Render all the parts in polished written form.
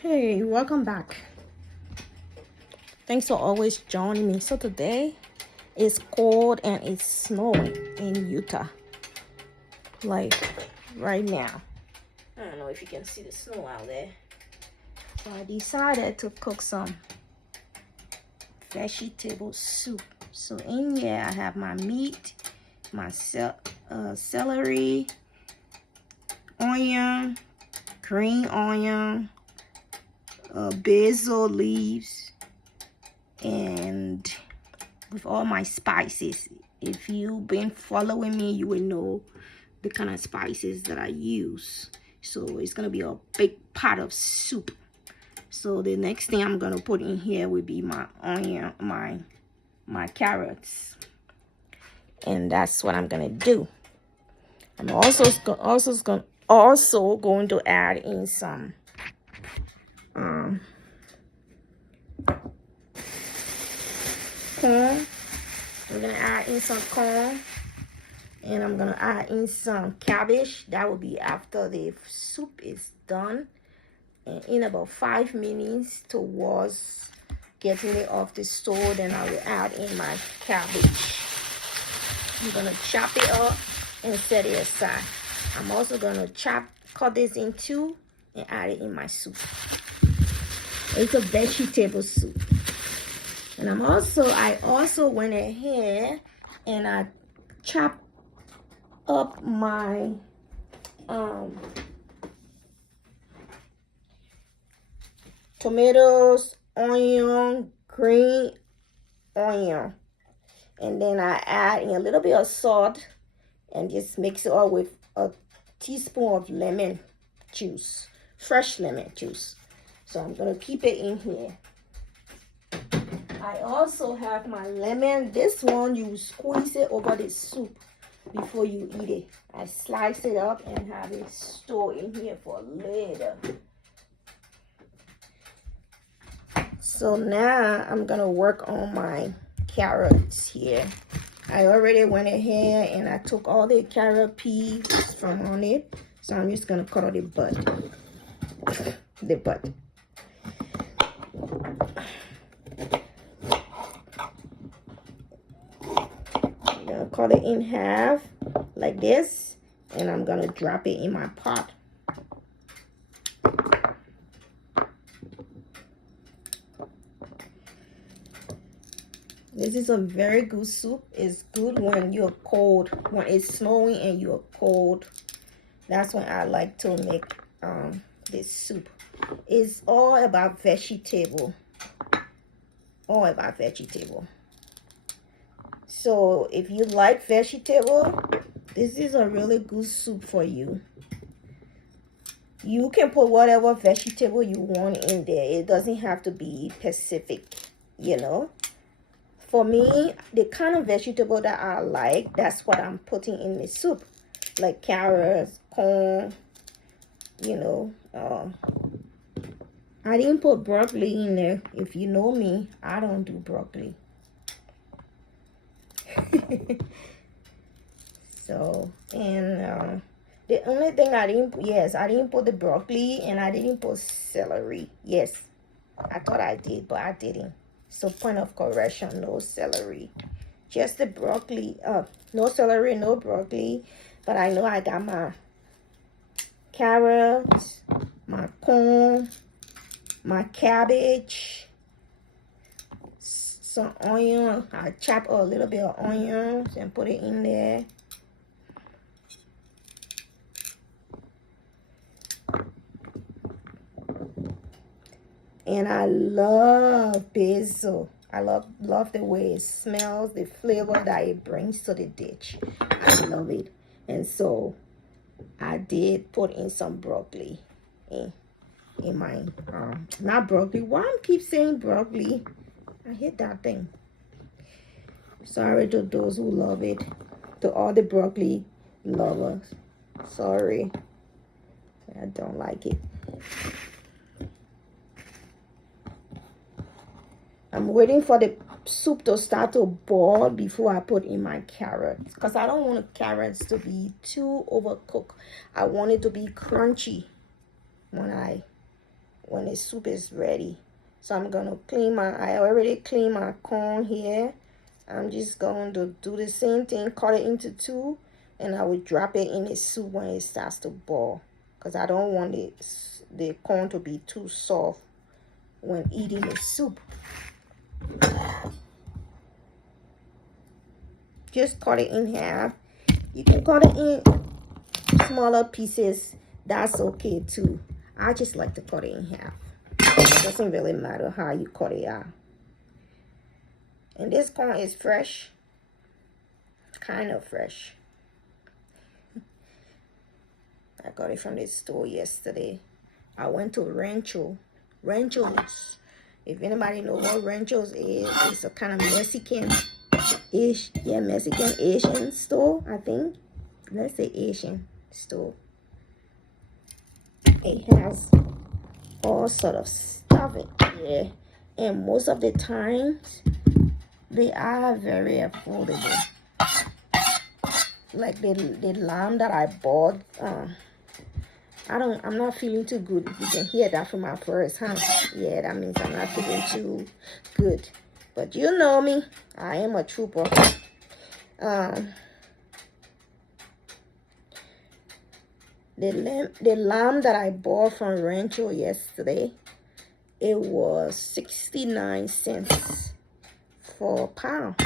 Hey, welcome back. Thanks for always joining me. So today it's cold and it's snowing in Utah. Like right now. I don't know if you can see the snow out there. So I decided to cook some vegetable soup. So in here I have my meat, my celery, onion, green onion, basil leaves, and with all my spices. If you've been following me, you will know the kind of spices that I use. So it's gonna be a big pot of soup. So the next thing I'm gonna put in here will be my onion, my carrots, and that's what I'm gonna do. I'm also going to add in some corn. I'm gonna add in some corn, and I'm gonna add in some cabbage. That will be after the soup is done, and in about 5 minutes towards getting it off the stove, then I will add in my cabbage. I'm gonna chop it up and set it aside. I'm also gonna cut this in two and add it in my soup. It's a vegetable soup. And I also went ahead and I chopped up my tomatoes, onion, green onion, and then I add in a little bit of salt and just mix it all with a teaspoon of lemon juice, fresh lemon juice. So I'm gonna keep it in here. I also have my lemon. This one, you squeeze it over the soup before you eat it. I slice it up and have it stored in here for later. So now I'm gonna work on my carrots here. I already went ahead and I took all the carrot peels from on it. So I'm just gonna cut out the butt. I'm gonna cut it in half like this, and I'm gonna drop it in my pot. This is a very good soup. It's good when you're cold, when it's snowing and you're cold. That's when I like to make this soup. It's all about vegetable. All about vegetable. So if you like vegetable, this is a really good soup for you. You can put whatever vegetable you want in there. It doesn't have to be specific, you know. For me, the kind of vegetable that I like, that's what I'm putting in the soup. Like carrots, corn, you know. I didn't put broccoli in there. If you know me, I don't do broccoli. So, and the only thing I didn't put the broccoli, and I didn't put celery. Yes, I thought I did, but I didn't. So point of correction, no celery. Just the broccoli. No celery, no broccoli. But I know I got my carrots, my corn, my cabbage, some onion. I chop a little bit of onions and put it in there. And I love basil. I love the way it smells, the flavor that it brings to the dish. I love it. And so I did put in some broccoli in my not broccoli. Why I keep saying broccoli? I hate that thing. Sorry to those who love it. To all the broccoli lovers. Sorry. I don't like it. I'm waiting for the soup to start to boil before I put in my carrots, because I don't want the carrots to be too overcooked. I want it to be crunchy when I when the soup is ready. So I'm gonna I already clean my corn here. I'm just going to do the same thing, cut it into two, and I will drop it in the soup when it starts to boil, because I don't want the corn to be too soft when eating the soup. Just cut it in half. You can cut it in smaller pieces. That's okay too. I just like to cut it in half. It doesn't really matter how you cut it out. And this corn is fresh. Kind of fresh. I got it from the store yesterday. I went to Rancho. Rancho's. If anybody knows what Rancho's is, it's a kind of Mexican-ish, yeah, Mexican Asian store, I think. Let's say Asian store. It has all sort of stuff in there, and most of the times they are very affordable. Like the lamb that I bought, I'm not feeling too good. You can hear that from my voice, huh? Yeah, that means I'm not feeling too good. But you know me, I am a trooper. The lamb that I bought from Rancho yesterday, it was 69 cents for a pound.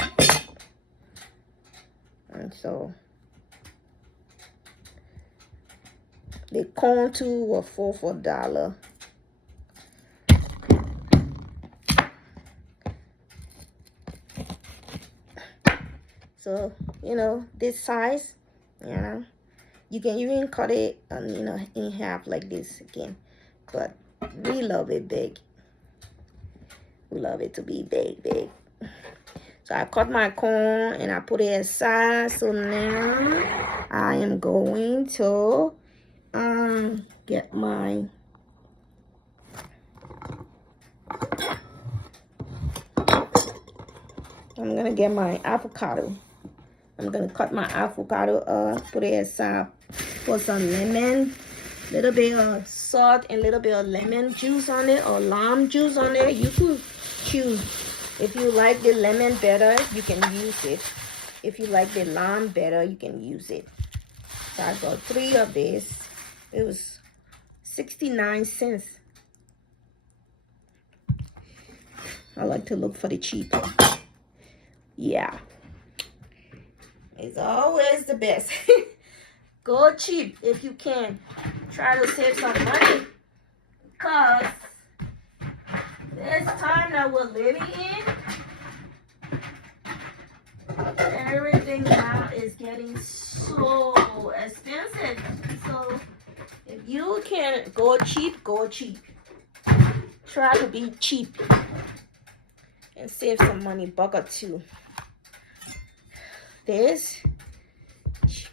And so the corn too was $4 for $1. So, you know, this size, you know, you can even cut it, you know, in half like this again. But we love it big. We love it to be big, big. So I cut my corn and I put it aside. So now I am going to get my avocado. I'm gonna cut my avocado up, put it aside, put some lemon, little bit of salt and little bit of lemon juice on it, or lime juice on it. You could choose. If you like the lemon better, you can use it. If you like the lime better, you can use it. So I got 3 of this. It was 69 cents. I like to look for the cheap. Yeah. It's always the best. Go cheap if you can. Try to save some money. Because this time that we're living in, everything now is getting so expensive. So if you can go cheap, go cheap. Try to be cheap and save some money, $1 or $2. This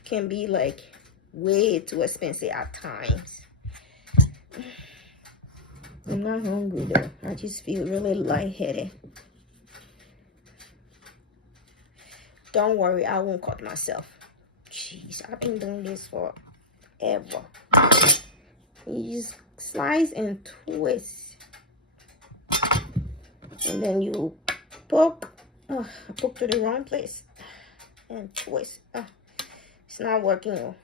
can be like way too expensive at times. I'm not hungry though. I just feel really lightheaded. Don't worry, I won't cut myself. Jeez, I've been doing this forever. You just slice and twist. And then you poke. Oh, I poked to the wrong place. And twist. It's not working.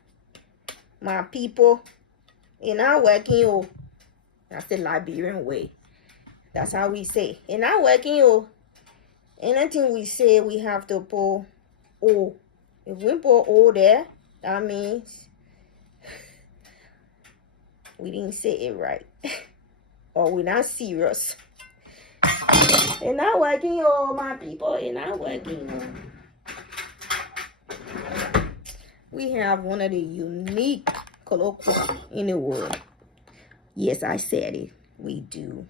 My people, it's not working. That's the Liberian way. That's how we say. It's not working. Anything we say, we have to put O. If we put O there, that means we didn't say it right. Or we're not serious. It's not working, my people. It's not working. We have one of the unique colloquial in the world. Yes, I said it. We do.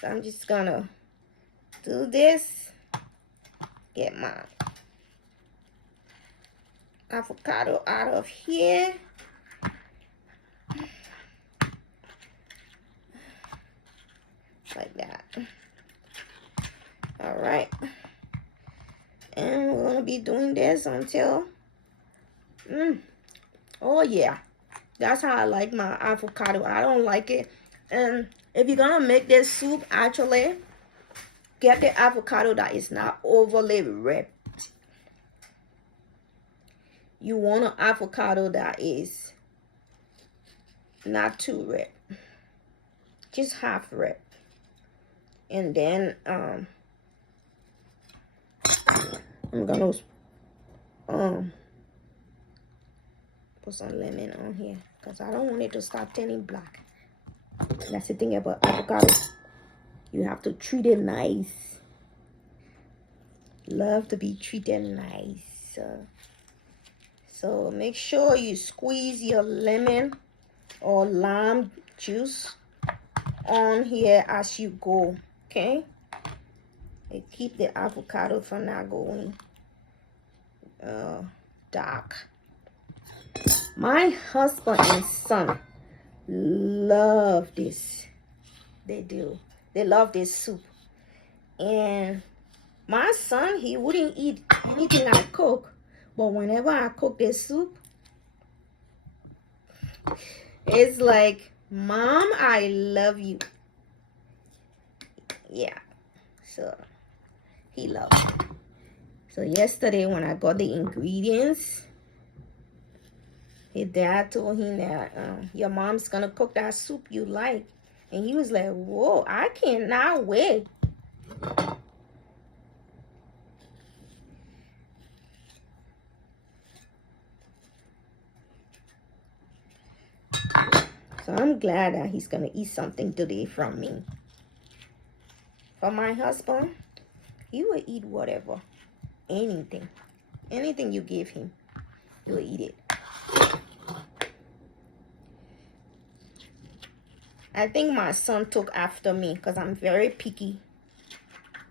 So I'm just gonna do this. Get my avocado out of here. Like that. All right. And we're gonna be doing this until oh yeah, that's how I like my avocado. I don't like it And if you're gonna make this soup, actually get the avocado that is not overly ripe. You want an avocado that is not too ripe, just half ripe. And then I'm gonna put some lemon on here because I don't want it to start turning black. That's the thing about avocado. You have to treat it nice. Love to be treated nice. So make sure you squeeze your lemon or lime juice on here as you go, okay? And keep the avocado from not going dark. My husband and son love this. They do. They love this soup. And my son, he wouldn't eat anything I cook. But whenever I cook this soup, it's like, Mom, I love you. Yeah. So, he loves it. So, yesterday when I got the ingredients, his dad told him that your mom's going to cook that soup you like. And he was like, whoa, I cannot wait. So I'm glad that he's going to eat something today from me. For my husband, he will eat whatever. Anything. Anything you give him, he will eat it. I think my son took after me because I'm very picky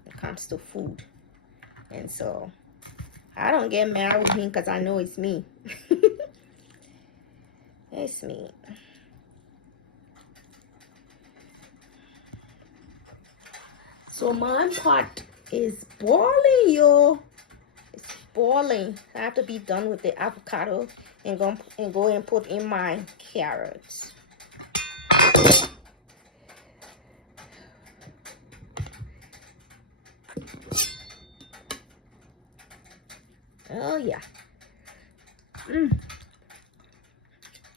when it comes to food. And so I don't get mad with him because I know it's me. It's me. So my pot is boiling, yo. It's boiling. I have to be done with the avocado and go and put in my carrots. Oh yeah.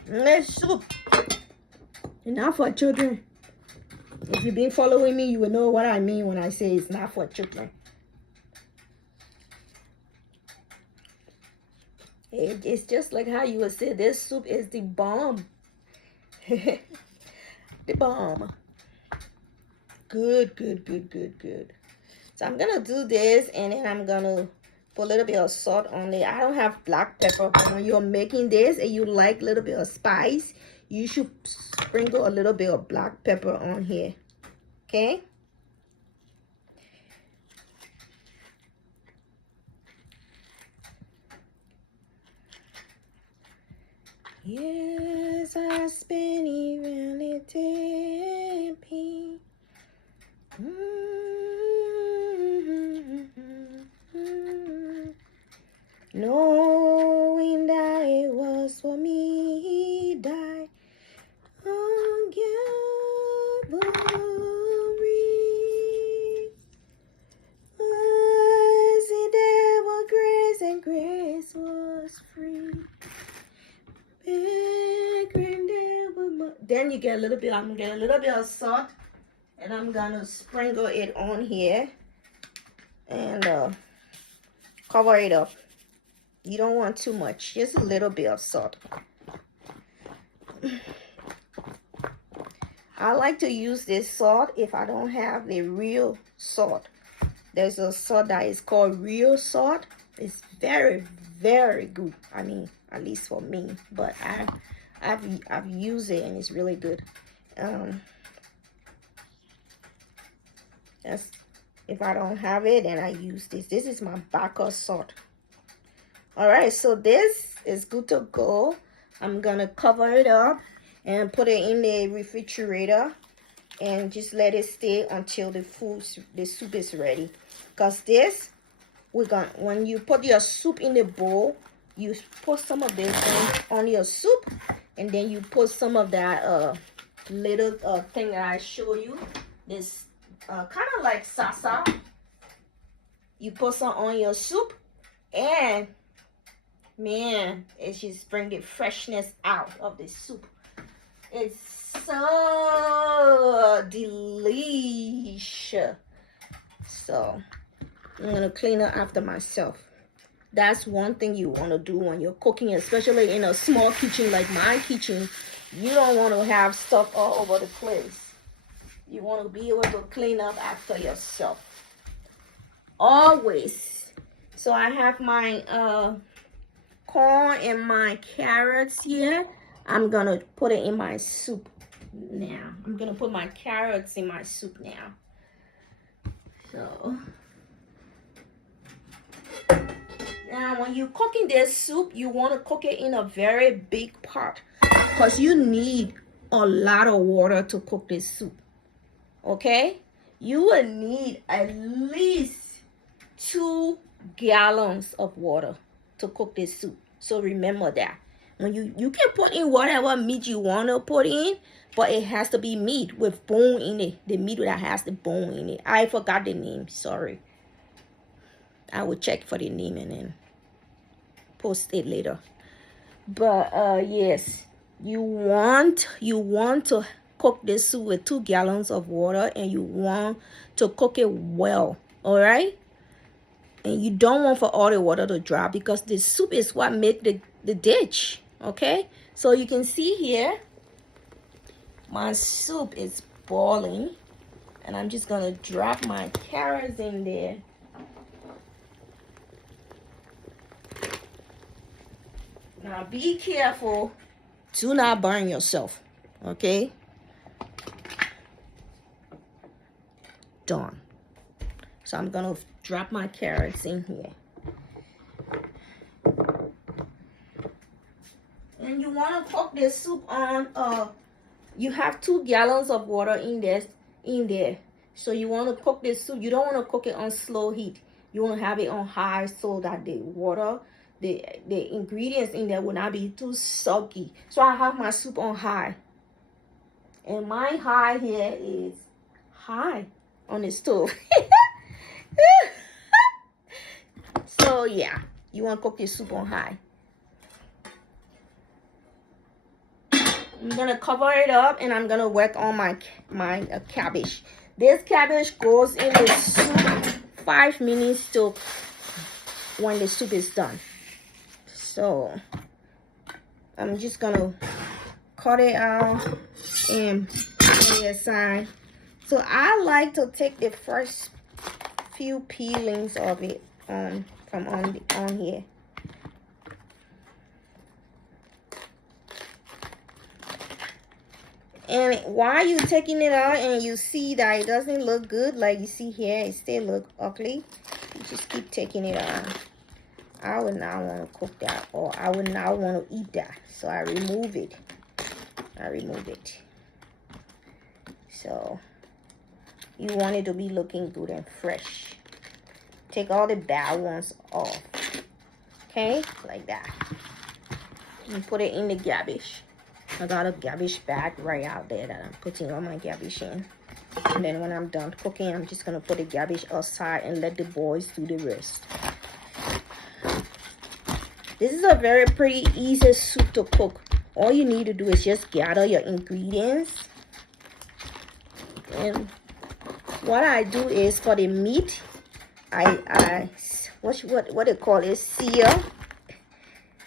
This soup enough for children. If you've been following me, you will know what I mean when I say it's not for children. It's just like how you would say this soup is the bomb. The bomb. Good, good, good, good, good. So I'm going to do this and then I'm going to put a little bit of salt on it. I don't have black pepper, but when you're making this and you like a little bit of spice, you should sprinkle a little bit of black pepper on here. Okay? Yes, I spent eternity. Knowing that it was for me, he died on Calvary. Was it there was grace and grace was free? Then you get a little bit, I'm gonna get a little bit of salt and I'm gonna sprinkle it on here and cover it up. You don't want too much, just a little bit of salt. I like to use this salt if I don't have the real salt. There's a salt that is called real salt. It's very, very good. I mean, at least for me. But I've used it and it's really good. That's if I don't have it, then I use this. This is my Baca salt. All right, so this is good to go. I'm gonna cover it up and put it in the refrigerator and just let it stay until the soup is ready. Because this, when you put your soup in the bowl, you put some of this on your soup, and then you put some of that little thing that I show you. This kind of like salsa. You put some on your soup, and man, it just bring the freshness out of the soup. It's so delicious. So I'm gonna clean up after myself. That's one thing you want to do when you're cooking, especially in a small kitchen like my kitchen. You don't want to have stuff all over the place. You want to be able to clean up after yourself. Always. So I have my corn and my carrots here. I'm going to put it in my soup now. I'm going to put my carrots in my soup now. So now when you're cooking this soup, you want to cook it in a very big pot, because you need a lot of water to cook this soup. Okay? You will need at least 2 gallons of water to cook this soup. So remember that. When you can put in whatever meat you want to put in, but it has to be meat with bone in it. The meat that has the bone in it. I forgot the name. Sorry. I will check for the name and then post it later. But yes, you want to cook this soup with 2 gallons of water, and you want to cook it well. All right. And you don't want for all the water to dry, because the soup is what make the dish. Okay, so you can see here my soup is boiling, and I'm just gonna drop my carrots in there. Now be careful, do not burn yourself. Okay, done. So I'm gonna drop my carrots in here. And you want to cook this soup on you have 2 gallons of water in there. So you want to cook this soup. You don't want to cook it on slow heat. You want to have it on high, so that the water, the ingredients in there will not be too soggy. So I have my soup on high, and my high here is high on the stove. So yeah, you want to cook your soup on high. I'm gonna cover it up, and I'm gonna work on my cabbage. This cabbage goes in the soup 5 minutes to when the soup is done. So I'm just gonna cut it out and put it aside. So I like to take the first few peelings of it from on here. And while you're taking it out and you see that it doesn't look good, like you see here, it still look ugly, you just keep taking it out. I would not want to cook that, or I would not want to eat that. So I remove it. So you want it to be looking good and fresh. Take all the bad ones off. Okay, like that. And put it in the garbage. I got a garbage bag right out there that I'm putting all my garbage in. And then when I'm done cooking, I'm just going to put the garbage aside and let the boys do the rest. This is a very pretty easy soup to cook. All you need to do is just gather your ingredients. And what I do is, for the meat, what they call it, sear.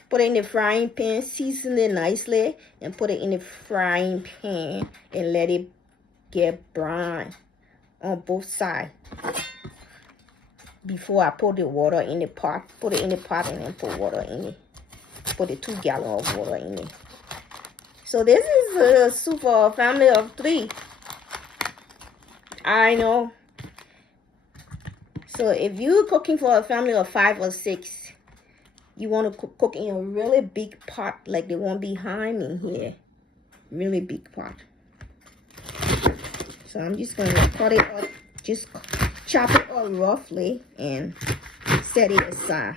Put it in the frying pan, season it nicely, and put it in the frying pan and let it get brown on both sides before I put the water in the pot. Put it in the pot and then put water in it. Put the 2 gallons of water in it. So this is a soup for a family of 3. I know. So if you're cooking for a family of 5 or 6, you want to cook in a really big pot, like the one behind me here. Really big pot. So I'm just going to cut it up, just chop it up roughly and set it aside.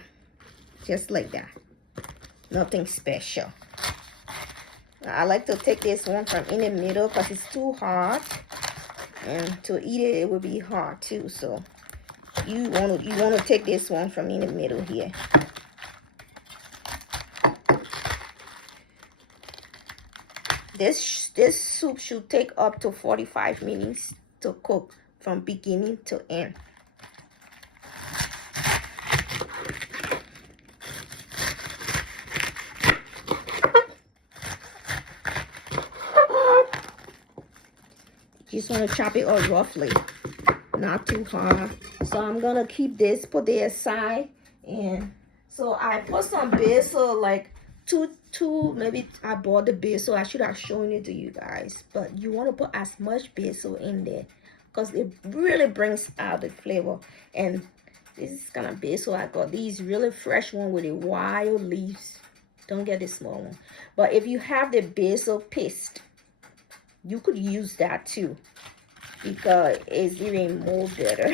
Just like that. Nothing special. I like to take this one from in the middle because it's too hard, and to eat it, it will be hard too. So you want to take this one from in the middle here. This soup should take up to 45 minutes to cook from beginning to end. You just want to chop it all roughly, not too hard. So I'm gonna keep this, put it aside, and so I put some basil, like two, maybe I bought the basil. I should have shown it to you guys, but you want to put as much basil in there because it really brings out the flavor. And this is kind of basil I got. These really fresh one with the wild leaves. Don't get the small one. But if you have the basil paste, you could use that too, because it's even more better.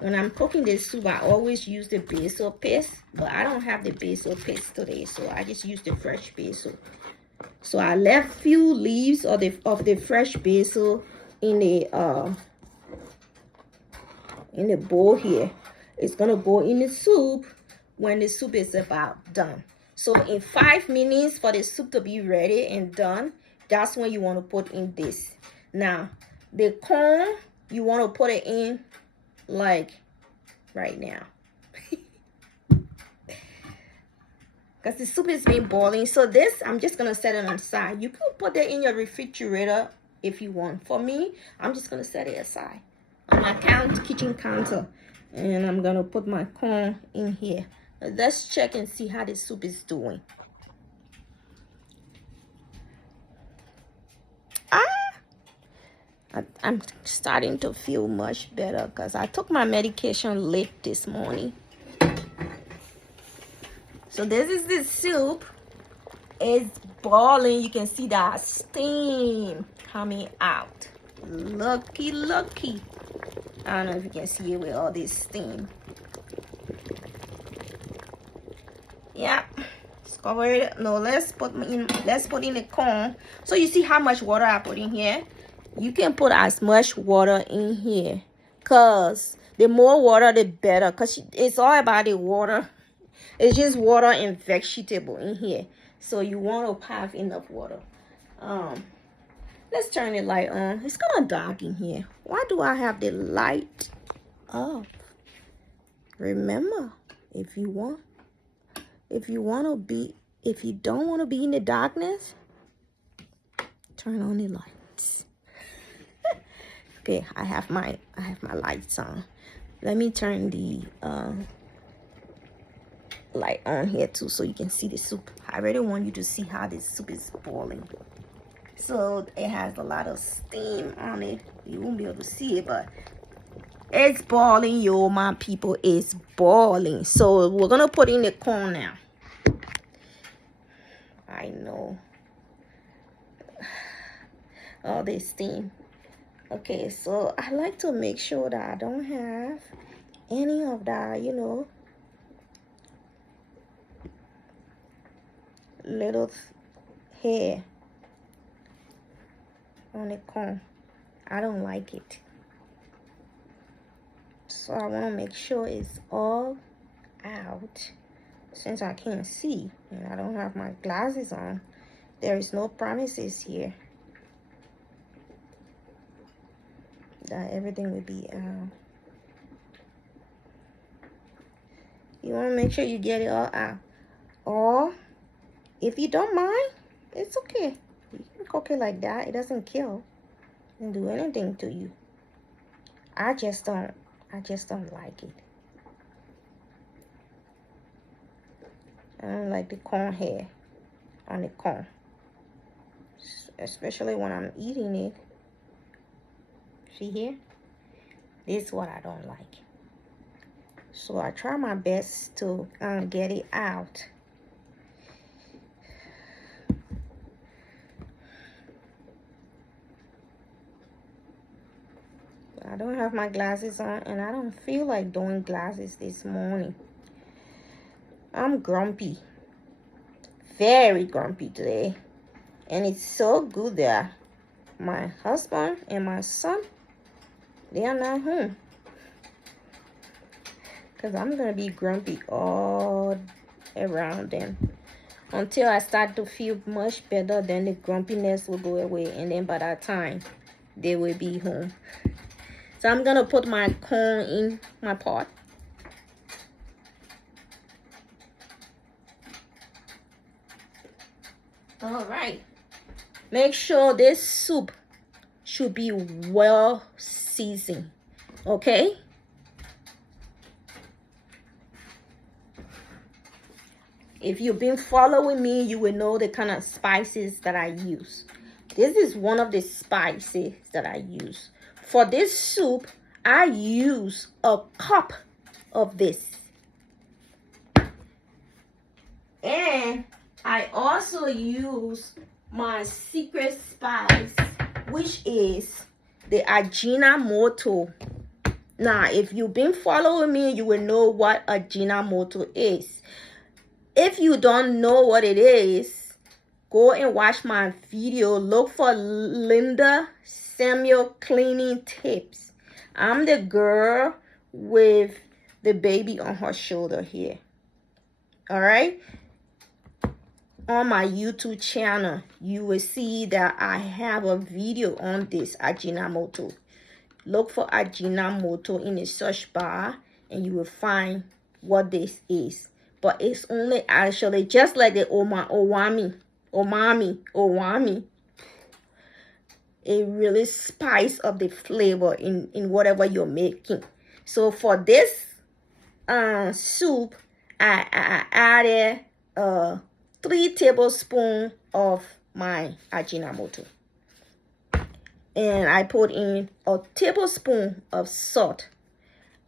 When I'm cooking this soup, I always use the basil paste, but I don't have the basil paste today, so I just use the fresh basil. So I left few leaves of the fresh basil in the bowl here. It's gonna go in the soup when the soup is about done. So in 5 minutes for the soup to be ready and done, that's when you want to put in this. Now the corn, you want to put it in like right now, because the soup is been boiling. So this, I'm just gonna set it on the side. You could put it in your refrigerator if you want. For me, I'm just gonna set it aside on my kitchen counter, and I'm gonna put my corn in here. Let's check and see how the soup is doing. I'm starting to feel much better because I took my medication late this morning. So this is the soup. It's boiling. You can see that steam coming out. Lucky. I don't know if you can see it with all this steam. Yeah. Cover it. No, let's put in the corn. So you see how much water I put in here? You can put as much water in here, because the more water the better, because it's all about the water. It's just water and vegetable in here, so you want to have enough water. Let's turn the light on. It's kind of dark in here. Why do I have the light off? Remember, if you don't want to be in the darkness, turn on the lights. Okay, I have my lights on. Let me turn the light on here too, so you can see the soup. I really want you to see how this soup is boiling. So it has a lot of steam on it. You won't be able to see it, but it's boiling, yo, my people. It's boiling. So we're gonna put in the corn now. I know. All this steam. Okay, so I like to make sure that I don't have any of that, little hair on the corn. I don't like it. So I want to make sure it's all out. Since I can't see and I don't have my glasses on, there is no promises here that everything will be out. You want to make sure you get it all out. Or if you don't mind, it's okay. You can cook it like that. It doesn't kill and do anything to you. I just don't like it. I don't like the corn hair on the corn, especially when I'm eating it. See here? This is what I don't like. So I try my best to get it out. I don't have my glasses on, and I don't feel like doing glasses this morning. I'm grumpy. very grumpy today. And it's so good that my husband and my son, they are not home. Because I'm going to be grumpy all around them. Until I start to feel much better, then the grumpiness will go away. And then by that time, they will be home. So I'm going to put my corn in my pot. All right. Make sure this soup should be well seasoned. Okay? If you've been following me, you will know the kind of spices that I use. This is one of the spices that I use. For this soup, I use a cup of this. And I also use my secret spice, which is the Ajinomoto. Now, if you've been following me, you will know what Ajinomoto is. If you don't know what it is, go and watch my video. Look for Linda Samuel cleaning tips. I'm the girl with the baby on her shoulder here. All right. On my YouTube channel, you will see that I have a video on this Ajinomoto. Look for Ajinomoto in the search bar and you will find what this is. But it's only actually just like the umami. It really spice up the flavor in whatever you're making. So for this soup, I added 3 tablespoons of my Ajinomoto. And I put in a tablespoon of salt.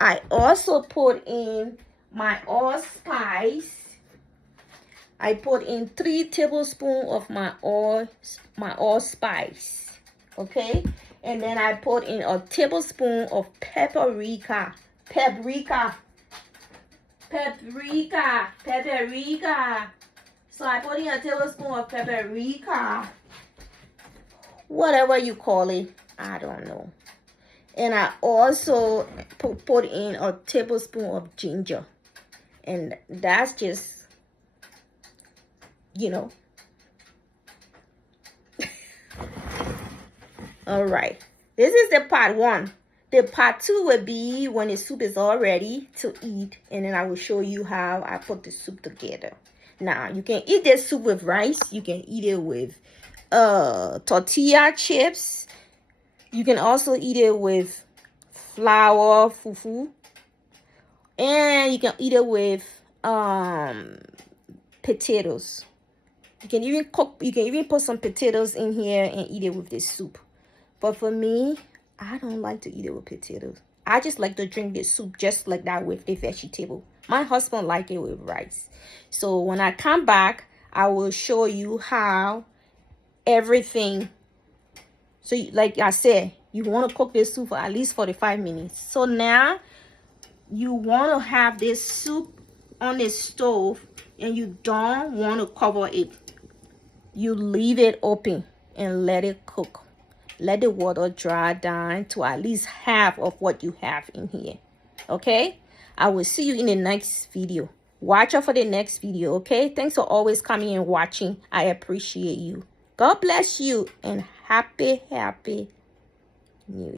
I also put in my allspice. I put in 3 tablespoons of my allspice. Okay? And then I put in a tablespoon of paprika. So I put in a tablespoon of paprika. Whatever you call it, I don't know. And I also put in a tablespoon of ginger. And that's just, you know. All right. This is the part 1. The part 2 will be when the soup is all ready to eat. And then I will show you how I put the soup together. Now, you can eat this soup with rice. You can eat it with tortilla chips. You can also eat it with flour fufu. And you can eat it with potatoes. You can even put some potatoes in here and eat it with this soup. But for me, I don't like to eat it with potatoes. I just like to drink the soup just like that with the vegetable. My husband likes it with rice. So when I come back, I will show you how everything. So like I said, you want to cook this soup for at least 45 minutes. So now you want to have this soup on the stove and you don't want to cover it. You leave it open and let it cook. Let the water dry down to at least half of what you have in here. Okay? I will see you in the next video. Watch out for the next video, okay? Thanks for always coming and watching. I appreciate you. God bless you and happy New Year.